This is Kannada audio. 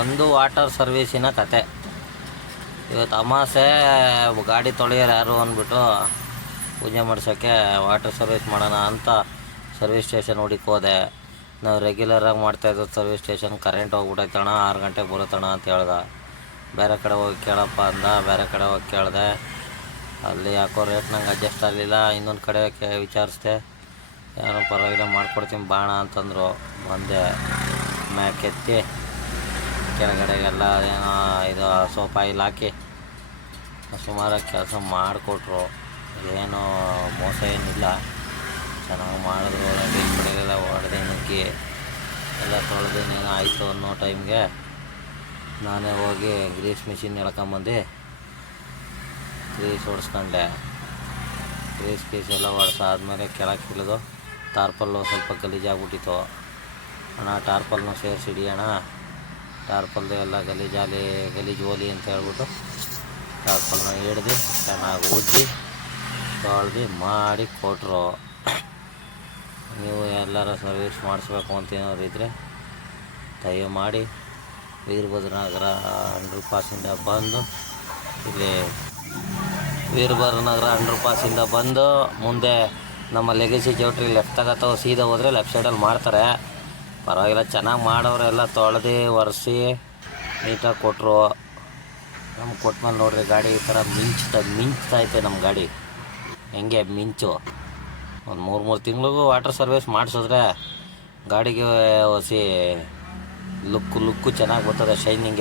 ಒಂದು ವಾಟರ್ ಸರ್ವೀಸಿನ ಕತೆ. ಇವತ್ತು ಅಮಾಸೆ, ಗಾಡಿ ತೊಳೆಯೋರು ಯಾರು ಅಂದ್ಬಿಟ್ಟು ಪೂಜೆ ಮಾಡ್ಸೋಕ್ಕೆ ವಾಟರ್ ಸರ್ವಿಸ್ ಮಾಡೋಣ ಅಂತ ಸರ್ವಿಸ್ ಸ್ಟೇಷನ್ ಹುಡುಕೋದೆ ನಾವು ರೆಗ್ಯುಲರಾಗಿ ಮಾಡ್ತಾಯಿದ್ದು ಸರ್ವಿಸ್ ಸ್ಟೇಷನ್ ಕರೆಂಟ್ ಹೋಗ್ಬಿಟ್ಟೈತಣ ಆರು ಗಂಟೆಗೆ ಬರುತ್ತಣ ಅಂತ ಹೇಳ್ದ. ಬೇರೆ ಕಡೆ ಹೋಗಿ ಕೇಳಪ್ಪ ಅಂದ, ಬೇರೆ ಕಡೆ ಹೋಗಿ ಕೇಳಿದೆ. ಅಲ್ಲಿ ಯಾಕೋ ರೇಟ್ ನಂಗೆ ಅಡ್ಜಸ್ಟ್ ಆಗಲಿಲ್ಲ, ಇನ್ನೊಂದು ಕಡೆ ವಿಚಾರಿಸ್ದೆ. ಏನೋ ಪರವಾಗಿಲ್ಲ, ಮಾಡ್ಕೊಡ್ತೀನಿ ಬಾಣ ಅಂತಂದರು. ಮುಂದೆ ಮ್ಯಾಕೆತ್ತಿ ಕೆಳಗಡೆಗೆಲ್ಲ ಏನೋ ಇದು ಸೋಫಾ ಆಯಿಲ್ ಹಾಕಿ ಸುಮಾರು ಕೆಲಸ ಮಾಡಿಕೊಟ್ರು. ಏನು ಮೋಸ ಏನಿಲ್ಲ. ಚೆನ್ನಾಗಿ ಮಾಡಿದ್ರು. ಡೀಲ್ ಕಡೆಗೆಲ್ಲ ಹೊಡೆದು ನುಗ್ಗಿ ಎಲ್ಲ ತೊಳೆದು ಏನೋ ಆಯಿತು ಅನ್ನೋ ಟೈಮ್ಗೆ ನಾನೇ ಹೋಗಿ ಗ್ರೀಸ್ ಮಿಷಿನ್ ಎಳ್ಕೊಂಬಂದು ಗ್ರೀಸ್ ಹೊಡ್ಸ್ಕೊಂಡೆ. ಗ್ರೀಸ್ ಗೀಸ್ ಎಲ್ಲ ಹೊಡ್ಸಾದ್ಮೇಲೆ ಕೆಳಕ್ಕೆ ಇಳಿದು ಟಾರ್ಪಲ್ಲು ಸ್ವಲ್ಪ ಗಲೀಜಾಗ್ಬಿಟ್ಟಿತ್ತು. ಅಣ್ಣ ಟಾರ್ಪಲ್ನು ಸೇರಿಸಿ ಟಾರ್ಪಲ್ದು ಎಲ್ಲ ಗಲೀಜಾಲಿ ಗಲೀಜು ಓಲಿ ಅಂತ ಹೇಳ್ಬಿಟ್ಟು ಟಾರ್ಪಲ್ನ ಹಿಡ್ದು ಚೆನ್ನಾಗಿ ಉಜ್ಜಿ, ತೊಳ್ದು ಮಾಡಿ ಕೊಟ್ಟರು ನೀವು ಎಲ್ಲರ ಸರ್ವಿಸ್ ಮಾಡಿಸ್ಬೇಕು ಅಂತ ಏನಾದ್ರು ಇದ್ದರೆ ದಯಮಾಡಿ ವೀರಭದ್ರನಗರ ಅಂಡರ್ ಪಾಸಿಂದ ಬಂದು ಇಲ್ಲಿ ವೀರಭದ್ರನಗರ ಅಂಡರ್ ಪಾಸಿಂದ ಬಂದು ಮುಂದೆ ನಮ್ಮ ಲೆಗಸಿ ಚೌಟ್ರಿ ಲೆಫ್ಟ್ ತಗತ್ತೋ ಸೀದಾ ಹೋದರೆ ಲೆಫ್ಟ್ ಸೈಡಲ್ಲಿ ಮಾಡ್ತಾರೆ. ಪರವಾಗಿಲ್ಲ, ಚೆನ್ನಾಗಿ ಮಾಡೋರೆಲ್ಲ ತೊಳೆದು ಒರೆಸಿ ನೀಟಾಗಿ ಕೊಟ್ಟರು ನಮ್ಗೆ ಕೊಟ್ಮೇಲೆ ನೋಡ್ರಿ, ಗಾಡಿ ಈ ಥರ ಮಿಂಚ್ತಾ ಮಿಂಚ್ತಾ ಐತೆ ನಮ್ಮ ಗಾಡಿ. ಹೆಂಗೆ ಮಿಂಚು? ಒಂದು ಮೂರು ಮೂರು ತಿಂಗಳಿಗೂ ವಾಟರ್ ಸರ್ವಿಸ್ ಮಾಡಿಸಿದ್ರೆ ಗಾಡಿಗೆ ಹೊಸಿ ಲುಕ್ಕು ಲುಕ್ಕು ಚೆನ್ನಾಗಿ ಬರ್ತದೆ, ಶೈನಿಂಗ್